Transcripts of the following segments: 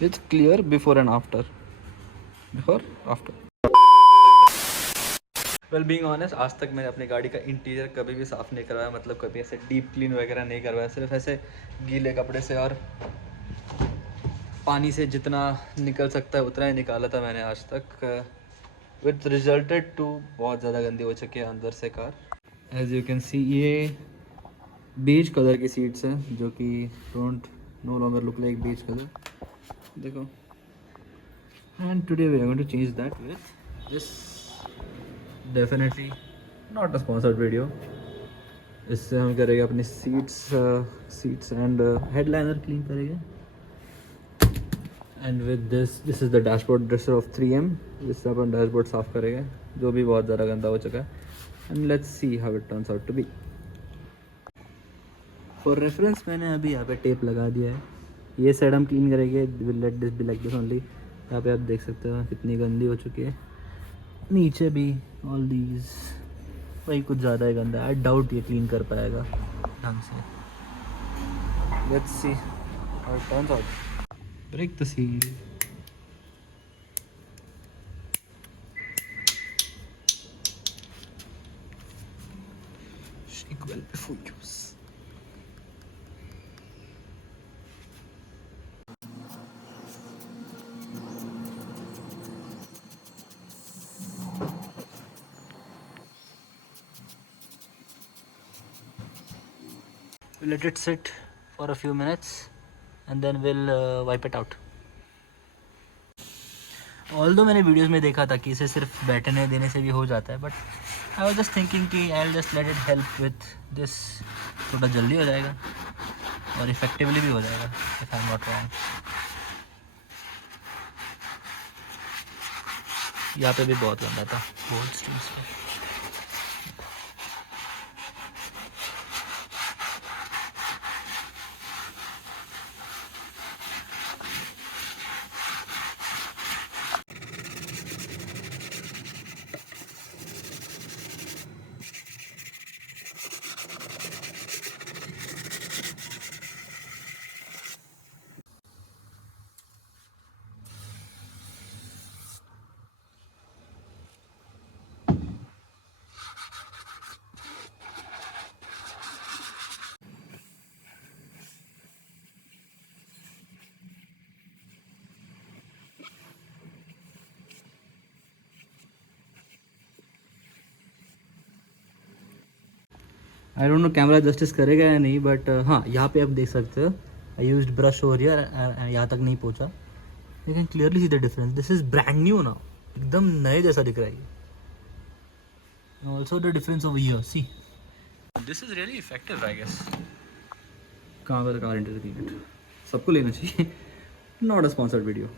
It's clear before and after. Before, after. Well being honest, आज तक मैंने अपनी गाड़ी का इंटीरियर कभी भी साफ़ नहीं करवाया, मतलब कभी ऐसे डीप क्लीन वगैरह नहीं करवाया, सिर्फ ऐसे गीले कपड़े से और पानी से जितना निकल सकता है उतना ही निकाला था मैंने आज तक, विथ रिजल्टेड टू बहुत ज़्यादा गंदी हो चुकी है अंदर से car. As you can see, ये बीज कलर की सीट्स हैं जो कि don't no longer look like beige colour, देखो। And today we are going to change that with this, definitely not a sponsored video. इससे हम करेंगे अपनी सीट्स एंड हेडलाइनर क्लीन करेंगे। And with this is the dashboard dresser of 3M। इससे अपन dashboard साफ़ करेंगे जो भी बहुत ज़्यादा गंदा हो चुका है, and let's see how it turns out to be. For reference मैंने अभी यहाँ पे टेप लगा दिया है, ये साइड हम क्लीन करेंगे, will let this be like this only. यहाँ पे आप देख सकते हो कितनी गंदी हो चुकी है, नीचे भी ऑल दीज, वही कुछ ज़्यादा ही गंदा है। आई डाउट ये क्लीन कर पाएगा ढंग से। Let's see how it turns out. Break the seal. Shake well before use. We'll let it sit for a few minutes and then we'll wipe it out. Although मैंने videos में देखा था कि इसे सिर्फ बैठने देने से भी हो जाता है, but I was just thinking कि I will just let it help with this, थोड़ा जल्दी हो जाएगा और इफेक्टिवली भी हो जाएगा, if I am not wrong. यहाँ पे भी बहुत गंदा था, बहुत स्ट्रिंग्स में। I don't know camera justice करेगा या नहीं, बट हाँ, यहाँ पे आप देख सकते हो I used brush over here, यहाँ तक नहीं पहुँचा। You can clearly see the difference, this is brand new now, एकदम नए जैसा दिख रहा है। Also the difference over here, see this is really effective I guess. कहाँ पर कार इंटीरियर क्लीन, सबको लेना चाहिए, नॉट अ स्पॉन्सर्ड वीडियो।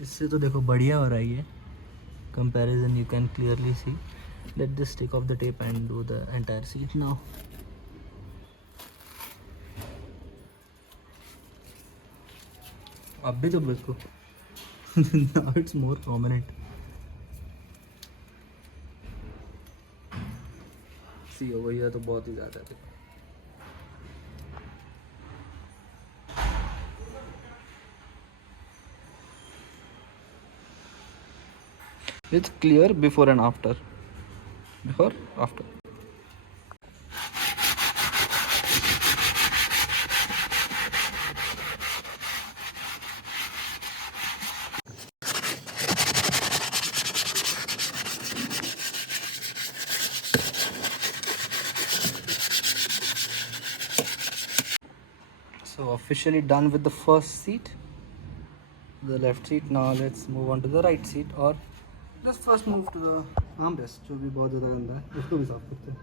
इससे तो देखो बढ़िया हो रहा है ये comparison, you can clearly C. Let this take off the tape and do the entire seat now. अब भी तो इसको now it's more prominent. See over here तो बहुत ही ज़्यादा है। It's clear before and after. Before, after. So officially done with the first seat, the left seat. Now let's move on to the right seat, or let's first move to the armrest जो भी बहुत ज़्यादा गंदा है, उसको भी साफ करते हैं।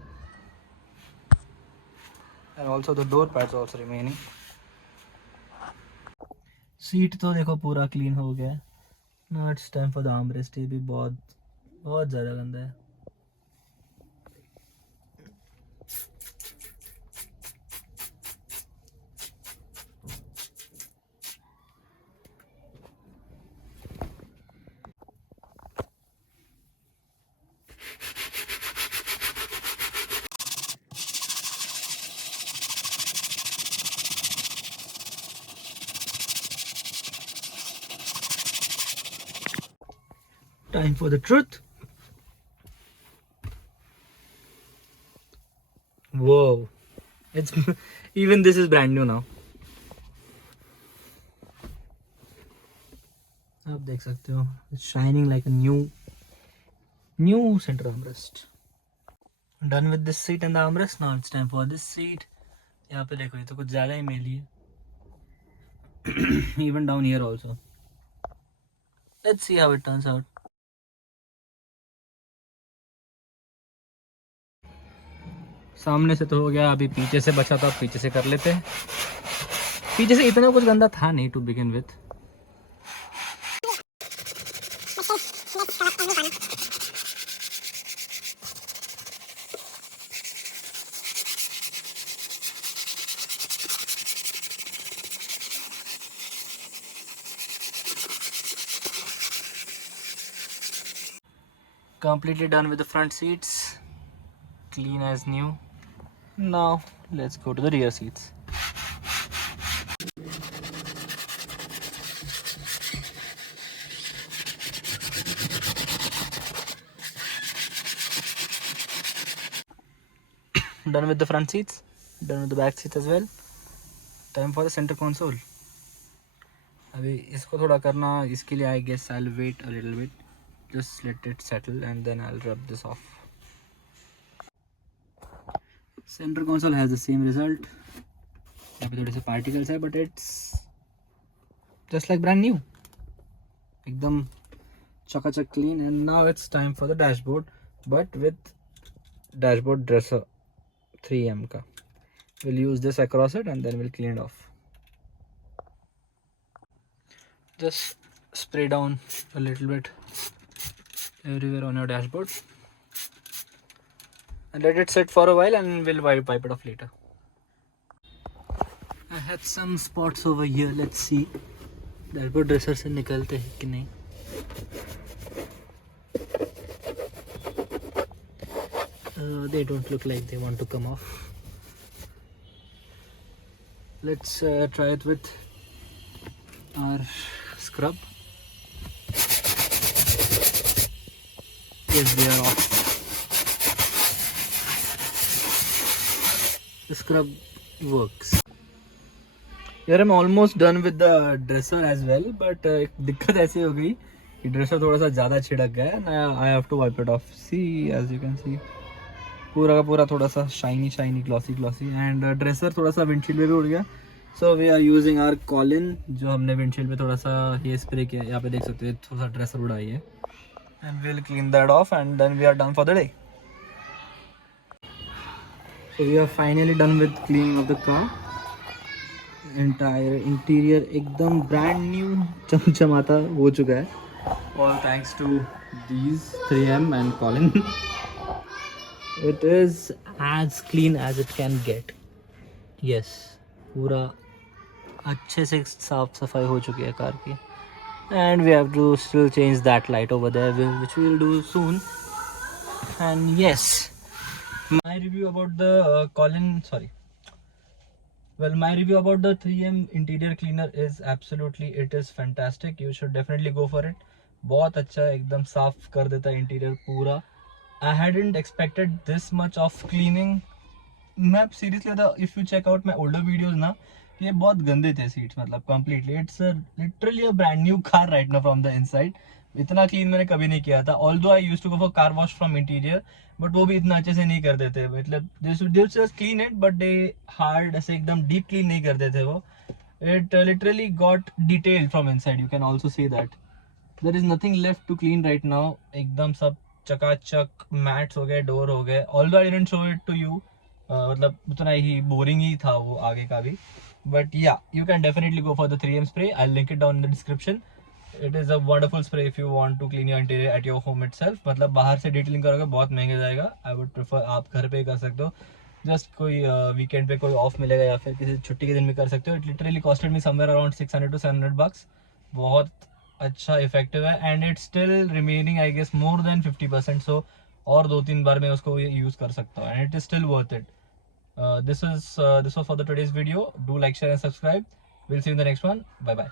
And also the door pads also remaining. Seat तो देखो पूरा क्लीन हो गया है। Now it's time for the armrest, ये भी बहुत बहुत ज़्यादा गंदा है। Time for the truth. Whoa, it's even this is brand new now. आप देख सकते हो, it's shining like a new center armrest. Done with this seat and the armrest. Now it's time for this seat. यहाँ पे देखो, ये तो कुछ ज़्यादा ही मेली है. Even down here also. Let's see how it turns out. सामने से तो हो गया, अभी पीछे से बचा था, पीछे से कर लेते हैं. पीछे से इतना कुछ गंदा था नहीं to begin with. Completely done with the front seats, clean as new. Now let's go to the rear seats. Done with the front seats, done with the back seats as well. Time for the center console. अभी इसको थोड़ा करना, इसके लिए I guess I'll wait a little bit. Just let it settle and then I'll rub this off. Center console has the same result. यहाँ पे थोड़े से particles है, but it's just like brand new. एकदम चकाचक clean. And now it's time for the dashboard, but with dashboard dresser 3M का. We'll use this across it and then we'll clean it off. Just spray down a little bit everywhere on your dashboard and let it sit for a while and we'll wipe it off later. I had some spots over here. Let's see dashboard dresser से निकलते हैं कि नहीं. They don't look like they want to come off. Let's try it with our scrub. Yes, they are off. The scrub works. Here I'm almost done with the dresser as well, but एक दिक्कत ऐसी हो गई कि dresser थोड़ा सा ज़्यादा छिड़क गया है. Now I have to wipe it off. See, as you can see, पूरा का पूरा थोड़ा सा shiny, glossy, and dresser थोड़ा सा windshield में भी उड़ गया. So we are using our Colin, जो हमने windshield पे थोड़ा सा ये spray किया. यहाँ पे देख सकते हो थोड़ा सा dresser उड़ाई है. And we'll clean that off and then we are done for the day. So we are finally done with cleaning of the car. Entire interior एकदम brand new चमचमाता हो चुका है. All thanks to these 3M and Colin. It is as clean as it can get. Yes, पूरा अच्छे से साफ सफाई हो चुकी है कार की. And we have to still change that light over there, which we will do soon. And yes, my review about the my review about the 3M interior cleaner is absolutely, it is fantastic. You should definitely go for it. बहुत अच्छा, एकदम साफ कर देता है interior पूरा. I hadn't expected this much of cleaning. मैं seriously था, if you check out my older videos ना, ये बहुत गंदे थे सीट्स, मतलब completely. It's literally a brand new car right now from the inside. इतना क्लीन मैंने कभी नहीं किया था. Although I used to go for car wash from interior, but वो भी इतना अच्छे से नहीं कर देते. मतलब they just clean it, but they hard ऐसे एकदम deep clean नहीं कर देते वो. It literally got detailed from inside. You can also see that. There is nothing left to clean right now. एकदम सब चकाचक मैट्स हो गए, डोर हो गए. Although I didn't show it to you, मतलब उतना ही बोरिंग ही था वो आगे का भी. But yeah, you can definitely go for the 3M spray. I'll link it down in the description. It is a wonderful spray if you want to clean your interior at your home itself. मतलब बाहर से detailing करोगे बहुत महंगा जाएगा. I would prefer आप घर पे कर सकते हो. जस्ट कोई वीकेंड पे कोई ऑफ मिलेगा या फिर किसी छुट्टी के दिन में कर सकते हो. It literally costed me somewhere around 600 to 700 bucks. बहुत अच्छा इफेक्टिव है and it's still remaining I guess more than 50%. So और 2-3 बार मैं उसको यूज कर सकता हूँ and it is still worth it. This was for the today's video. Do like, share and subscribe. We'll see you in the next one. Bye bye.